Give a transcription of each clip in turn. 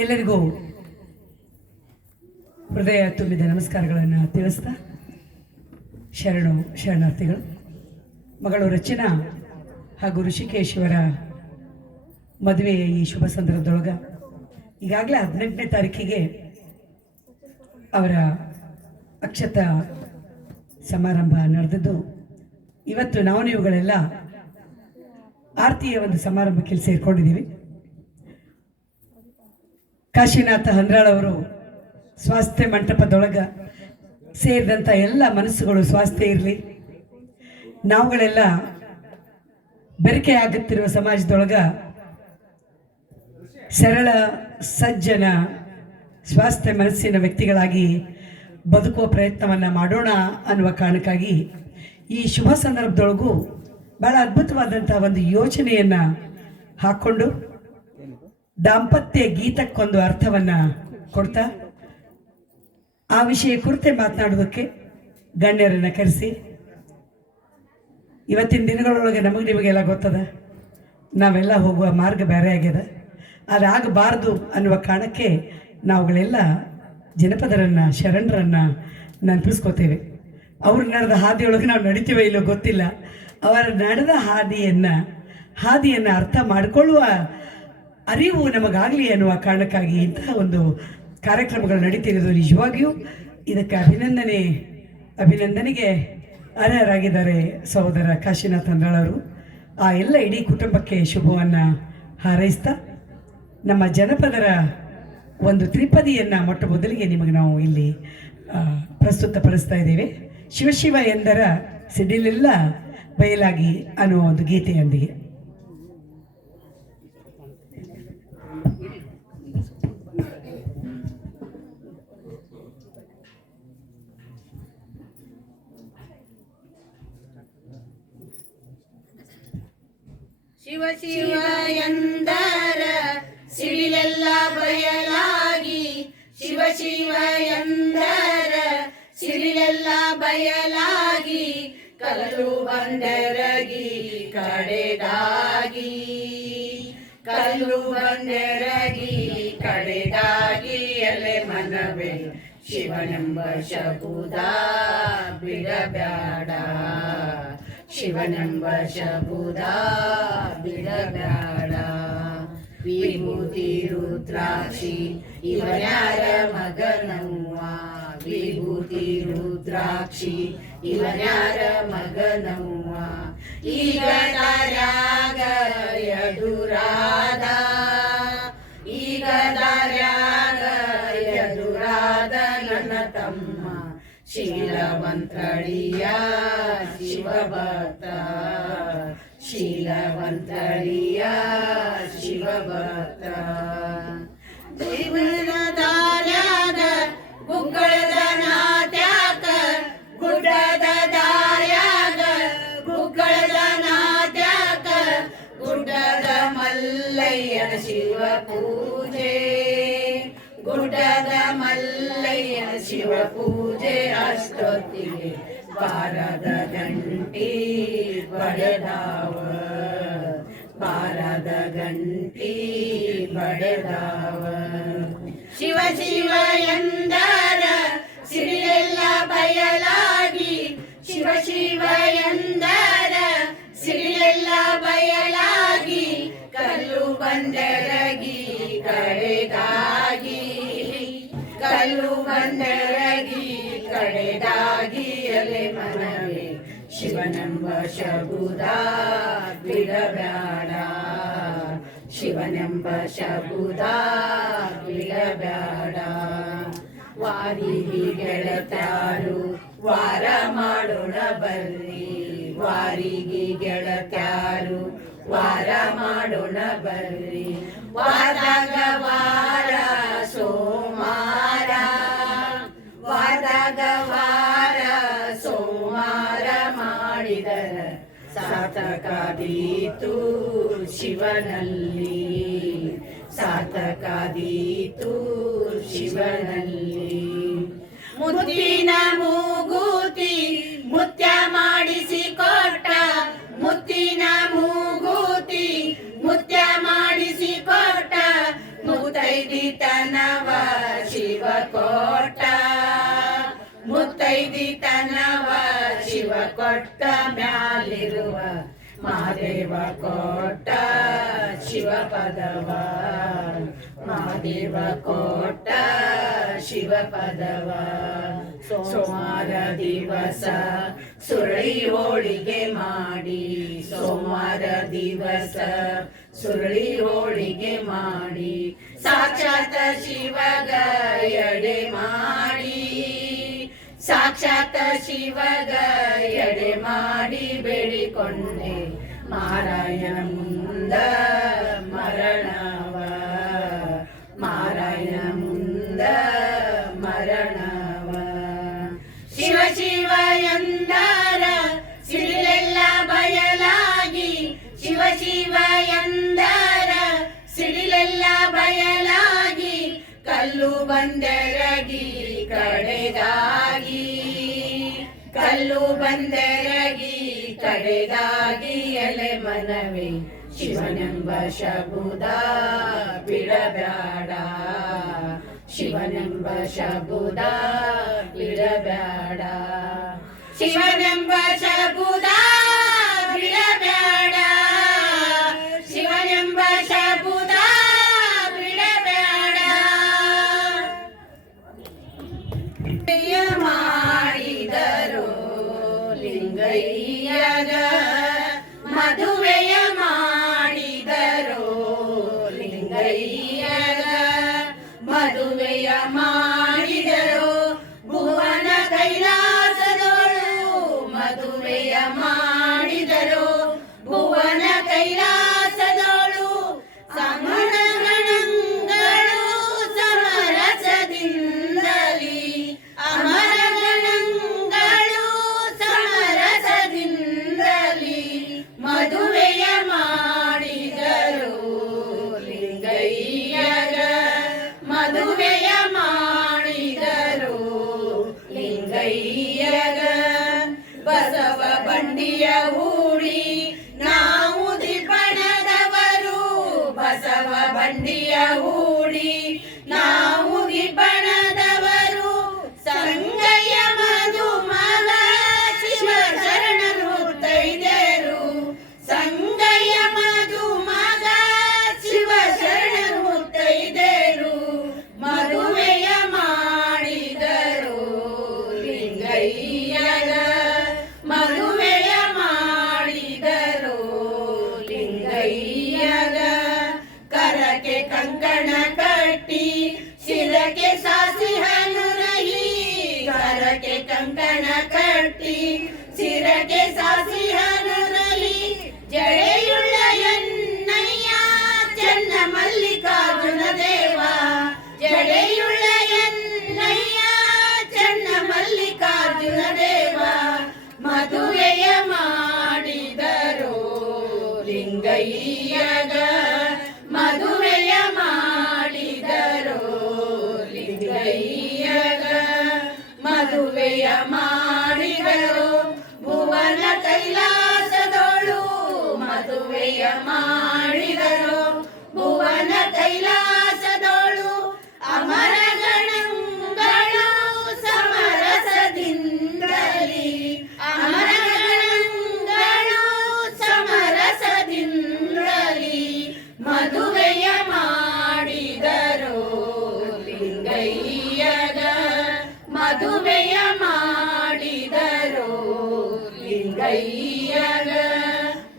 ಎಲ್ಲರಿಗೂ ಹೃದಯ ತುಂಬಿದ ನಮಸ್ಕಾರಗಳನ್ನು ತಿಳಿಸ್ತಾ, ಶರಣು ಶರಣಾರ್ಥಿಗಳು, ಮಗಳು ರಚನಾ ಹಾಗೂ ಋಷಿಕೇಶ್ವರ ಮದುವೆಯ ಈ ಶುಭ ಸಂದರ್ಭದೊಳಗೆ ಈಗಾಗಲೇ ಹದಿನೆಂಟನೇ ತಾರೀಕಿಗೆ ಅವರ ಅಕ್ಷತ ಸಮಾರಂಭ ನಡೆದಿದ್ದು, ಇವತ್ತು ನಾವು ನೀವುಗಳೆಲ್ಲ ಆರತಿಯ ಒಂದು ಸಮಾರಂಭಕ್ಕೆ ಸೇರಿಕೊಂಡಿದ್ದೀವಿ ಸೇರ್ಕೊಂಡಿದ್ದೀವಿ. ಕಾಶಿನಾಥ ಹಂದ್ರಾಳ್ ಅವರು ಸ್ವಾಸ್ಥ್ಯ ಮಂಟಪದೊಳಗೆ ಸೇರಿದಂಥ ಎಲ್ಲ ಮನಸ್ಸುಗಳು ಸ್ವಾಸ್ಥ್ಯ ಇರಲಿ. ನಾವುಗಳೆಲ್ಲ ಬೆರಕೆ ಆಗುತ್ತಿರುವ ಸಮಾಜದೊಳಗ ಸರಳ, ಸಜ್ಜನ, ಸ್ವಾಸ್ಥ್ಯ ಮನಸ್ಸಿನ ವ್ಯಕ್ತಿಗಳಾಗಿ ಬದುಕುವ ಪ್ರಯತ್ನವನ್ನು ಮಾಡೋಣ ಅನ್ನುವ ಕಾರಣಕ್ಕಾಗಿ ಈ ಶುಭ ಸಂದರ್ಭದೊಳಗೂ ಭಾಳ ಅದ್ಭುತವಾದಂಥ ಒಂದು ಯೋಚನೆಯನ್ನು ಹಾಕ್ಕೊಂಡು ದಾಂಪತ್ಯ ಗೀತಕ್ಕೊಂದು ಅರ್ಥವನ್ನ ಕೊಡ್ತಾ, ಆ ವಿಷಯ ಕುರಿತೆ ಮಾತನಾಡೋದಕ್ಕೆ ಗಣ್ಯರನ್ನ ಕರೆಸಿ. ಇವತ್ತಿನ ದಿನಗಳೊಳಗೆ ನಮಗೆ ನಿಮಗೆಲ್ಲ ಗೊತ್ತದ, ನಾವೆಲ್ಲ ಹೋಗುವ ಮಾರ್ಗ ಬೇರೆ ಆಗ್ಯದ. ಅದಾಗಬಾರ್ದು ಅನ್ನುವ ಕಾರಣಕ್ಕೆ ನಾವುಗಳೆಲ್ಲ ಜನಪದರನ್ನು, ಶರಣರನ್ನು ನೆನಪಿಸ್ಕೋತೇವೆ ಅವ್ರು ನಡೆದ ಹಾದಿಯೊಳಗೆ ನಾವು ನಡಿತೀವೋ ಇಲ್ಲೋ ಗೊತ್ತಿಲ್ಲ. ಅವರ ನಡೆದ ಹಾದಿಯನ್ನು ಹಾದಿಯನ್ನು ಅರ್ಥ ಮಾಡಿಕೊಳ್ಳುವ ಅರಿವು ನಮಗಾಗಲಿ ಅನ್ನುವ ಕಾರಣಕ್ಕಾಗಿ ಇಂತಹ ಒಂದು ಕಾರ್ಯಕ್ರಮಗಳು ನಡೀತಿರೋದು ನಿಜವಾಗಿಯೂ ಇದಕ್ಕೆ ಅಭಿನಂದನೆ, ಅಭಿನಂದನೆಗೆ ಅರ್ಹರಾಗಿದ್ದಾರೆ ಸಹೋದರ ಕಾಶಿನಾಥ್ ಅಂದ್ರಾಳವರು ಆ ಎಲ್ಲ ಇಡೀ ಕುಟುಂಬಕ್ಕೆ ಶುಭವನ್ನು ಹಾರೈಸ್ತಾ, ನಮ್ಮ ಜನಪದರ ಒಂದು ತ್ರಿಪದಿಯನ್ನು ಮೊಟ್ಟ ಮೊದಲಿಗೆ ನಿಮಗೆ ನಾವು ಇಲ್ಲಿ ಪ್ರಸ್ತುತ ಪ್ರಸ್ತುತಪಡಿಸ್ತಾ ಇದ್ದೇವೆ. ಶಿವಶಿವ ಎಂದರ ಸಿಡಿಲೆಲ್ಲ ಬಯಲಾಗಿ ಅನ್ನುವ ಒಂದು ಗೀತೆಯೊಂದಿಗೆ. ಶಿವ ಶಿವ ಎಂದರ ಸಿಡಿಲೆಲ್ಲ ಬಯಲಾಗಿ, ಶಿವ ಶಿವ ಎಂದರ ಸಿಡಿಲೆಲ್ಲ ಬಯಲಾಗಿ ಕಲರು ಬಂದರಗಿ ಕಡೆದಾಗಿ, ಕಲ್ಲು ಬಂದರಗಿ ಕಡೆದಾಗಿ, ಎಲೆ ಮನವೇ ಶಿವನೆಂಬ ಶಬುದ ಬಿಡಬ್ಯಾಡ. ಶಿವನೆಂಬ ಶಬುದ ಬಿಡಗಾಡ ವಿಭೂತಿ ರುದ್ರಾಕ್ಷಿ ಇವನ್ಯಾರ ಮಗನವ್ವ. ವಿಭೂತಿ ರುದ್ರಾಕ್ಷಿ ಇವನ್ಯಾರ ಮಗನವ್ವ. ಈಗ ದಾರ್ಯಾಗ ಎದುರಾದ, ಈಗ ದಾರ್ಯಾಗ ಎದುರಾದ ನನ್ನ ತಮ್ಮ. ಶೀಲವಂತಳಿಯ ಶಿವಭಕ್ತ. ಶೀಲವಂತಳಿಯ ಶಿವಭಕ್ತ. ಜೀವನ ದಾರ್ಯಾಗ ಗುಗ್ಗಳದ ನಾತ್ಯಾಕ ಗುಡ್ಡದ ದಾರ್ಯಾಗ ಗುಗ್ಗಳದ ನಾತ್ಯಾಕ ಗುಡ್ಡದ ಮಲ್ಲಯ್ಯನ ಶಿವ ಪೂಜೆ ಗುಡ್ಡದ ಮಲ್ಲಯ್ಯ ಶಿವ ಪೂಜೆ ಅಷ್ಟೊತ್ತಿಗೆ ಬಾರದ ಗಂಟಿ ಬಡದಾವ. ಬಾರದ ಗಂಟಿ ಬಡದಾವ. ಶಿವ ಶಿವ ಎಂದರ ಸಿರಿಯೆಲ್ಲ ಬಯಲಾಗಿ, ಶಿವ ಶಿವ ಎಂದರ ಸಿಡಿಲೆಲ್ಲ ಕಡೆದಾಗಿ ಎಲೆ ಮನವೇ. ಶಿವನೆಂಬ ಶಬುದ ಬಿಡಬ್ಯಾಡ. ಶಿವನೆಂಬ ಶಬುದ ಬಿಡಬ್ಯಾಡ. ವಾರಿಗೆ ಗೆಳತ್ಯಾರು ವಾರ ಮಾಡೋಣ ಬರ್ರಿ ವಾರಿಗೆ ಗೆಳತ್ಯಾರು ವಾರ ಮಾಡೋಣ ಬರ್ರಿ ವಾರ ವಾರ ಸಾರ್ಥಕಾದೀತು ಶಿವನಲ್ಲಿ. ಸಾರ್ಥಕಾದೀತು ಶಿವನಲ್ಲಿ. ಮುತ್ತಿನ ಮೂಗುತಿ ಮುತ್ಯ ಮಾಡಿಸಿ ಕೊಟ್ಟ ಮುತ್ತಿನ ಮೂಗುತಿ ಮುತ್ಯ ಮಾಡಿಸಿ ಕೊಟ್ಟ ಮುತ್ತೈ ಮುತ್ತೈದಿತನವ ಶಿವ ಕೊಟ್ಟ ಮುತ್ತೈದಿತನವ ಶಿವ ಕೊಟ್ಟ ಮಹಾದೇವ ಕೋಟ ಶಿವ ಪದವ ಮಹಾದೇವ ಶಿವಪದವ ಶಿವ ಪದವ ಸೋಮವಾರ ದಿವಸ ಸುರಳಿ ಹೋಳಿಗೆ ಮಾಡಿ. ಸೋಮವಾರ ದಿವಸ ಸುರಳಿ ಹೋಳಿಗೆ ಮಾಡಿ. ಸಾಕ್ಷಾತ್ ಶಿವಗ ಎಡೆ ಮಾಡಿ. ಸಾಕ್ಷಾತ್ ಶಿವಗ ಎಡೆ ಮಾಡಿ ಬೇಡಿಕೊಂಡೆ. ಮಾರಾಯಣ ಮುಂದ ಮರಣವ. ಮಾರಾಯಣ ಮುಂದ ಮರಣವ. ಶಿವ ಶಿವ ಎಂದರ ಸಿಡಿಲೆಲ್ಲ ಬಯಲಾಗಿ, ಶಿವ ಶಿವ ಎಂದರ ಸಿಡಿಲೆಲ್ಲ ಬಯಲಾಗಿ, ಕಲ್ಲು ಬಂದರಗಿ ಕಡೆದಾಗಿ. ಕಲ್ಲು ಬಂದರಗಿ ಕಡೆದಾಗಿ ಎಲೆ ಮನವಿ. ಶಿವನೆಂಬ ಶಬುದ ಬಿಡಬ್ಯಾಡ. ಶಿವನೆಂಬ ಶಬುದ ಬಿಡಬ್ಯಾಡ. ಶಿವನೆಂಬ ಶಬುದ ಲಿಂಗಯ್ಯಗ ಬಸವ ಬಂಡಿಯ ಹೂಡಿ ನಾವು ದಿಪಣದವರು ಬಸವ ಬಂಡಿಯ ಹೂಡಿ. ಲಿಂಗಯ್ಯಗ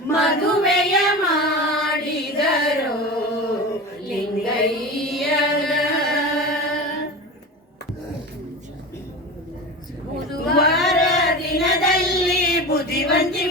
ಮದುವೆಯ ಮಾಡಿದರೋ ಲಿಂಗಯ್ಯನ ಬುಧವಾರ ದಿನದಲ್ಲಿ ಬುದ್ಧಿವಂತಿ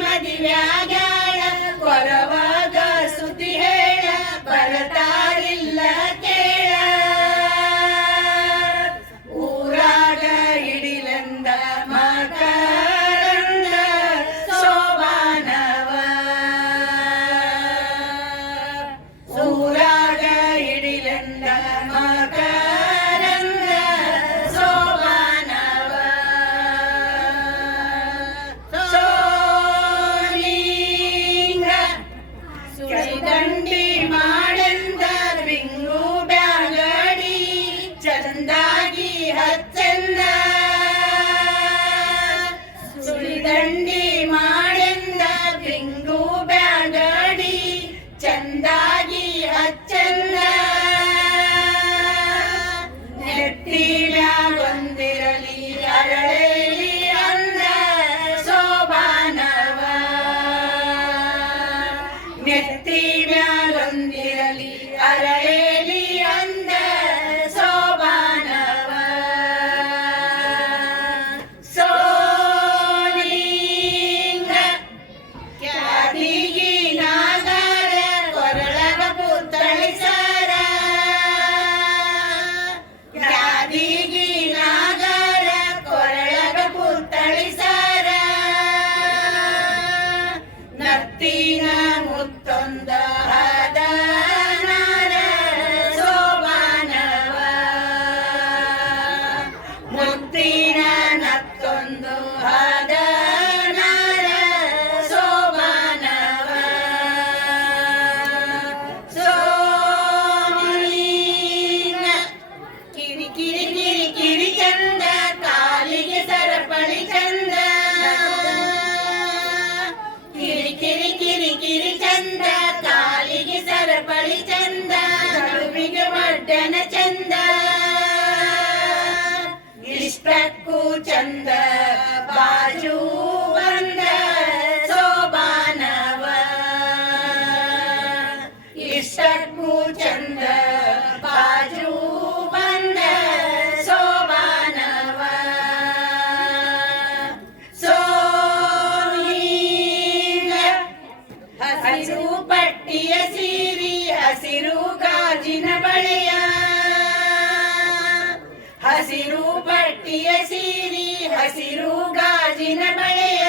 ಹಸಿರು ಗಾಜಿನ ಬಳೆಯ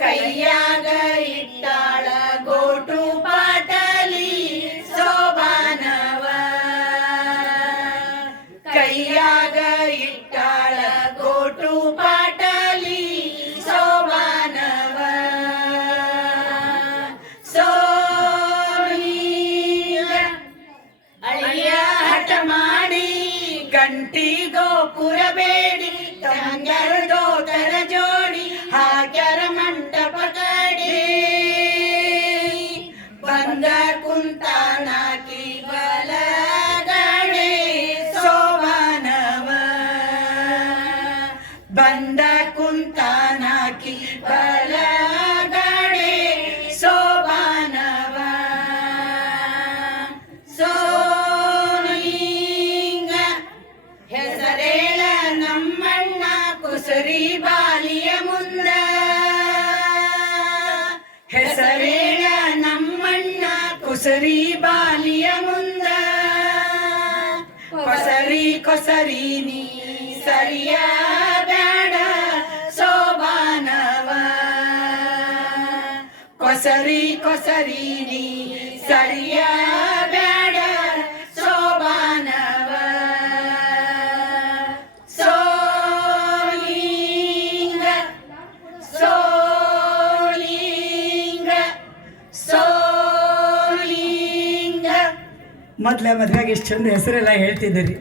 ಕೈಯಾಗ ಇಟ್ಟಾಳ ಗೋಟು ಪಾಟಲಿ ಸೋಬಾನವ. ಕೈಯಾಗ ಇಟ್ಟಾಳ ಗೋಟು ಪಾಟಲಿ ಸೋಬಾನವ. ಸೋಮೀಗ ಅಳಿಯ ಹಠ ಮಾಡಿ ಗಂಟಿ ಗೋಪುರ ಬೇಡಿ ಕೊಸರಿ ಕೊಸರಿ ನೀ ಸರಿಯ ಬೇಡ ಸೋಬಾನವ. ಕೊಸರಿ ನೀ ಸರಿಯ ಬೇಡ ಸೋಬಾನವ ಸೋಲಿಂಗ ಸೋಲಿಂಗ ಸೋಲಿಂಗ ಮೊದ್ಲ ಮದ್ವೆಗೆ ಚಂದ ಹೆಸರೆಲ್ಲ ಹೇಳ್ತಿದ್ದೀರಿ.